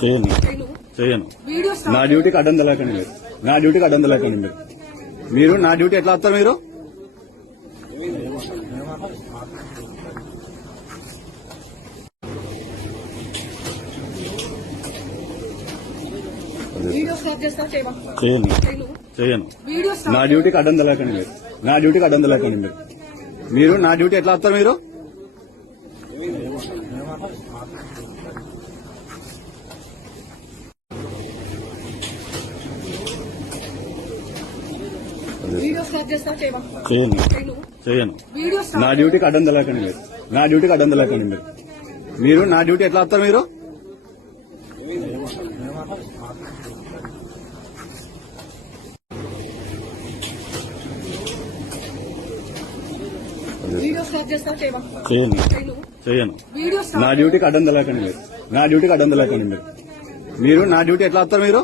చేయను చేయను నా డ్యూటీకి అడ్డం తెలకండి మీరు నా డ్యూటీకి అడ్డం తెలకండి మీరు నా డ్యూటీ ఎట్లా వస్తారు మీరు చేయను చేయను నా డ్యూటీకి అడ్డం తెలకండి మీరు నా డ్యూటీకి అడ్డం తెలకండి మీరు నా డ్యూటీ ఎట్లా వస్తారు మీరు చేయను చేయను నా డ్యూటీకి అడ్డం తెలకండి మీరు నా డ్యూటీకి అడ్డం తెలకండి మీరు నా డ్యూటీ ఎట్లా వస్తారు మీరు చేయను చేయను నా డ్యూటీకి అడ్డం తెలకండి మీరు నా డ్యూటీకి అడ్డం తెలకండి మీరు నా డ్యూటీ ఎట్లా వస్తారు మీరు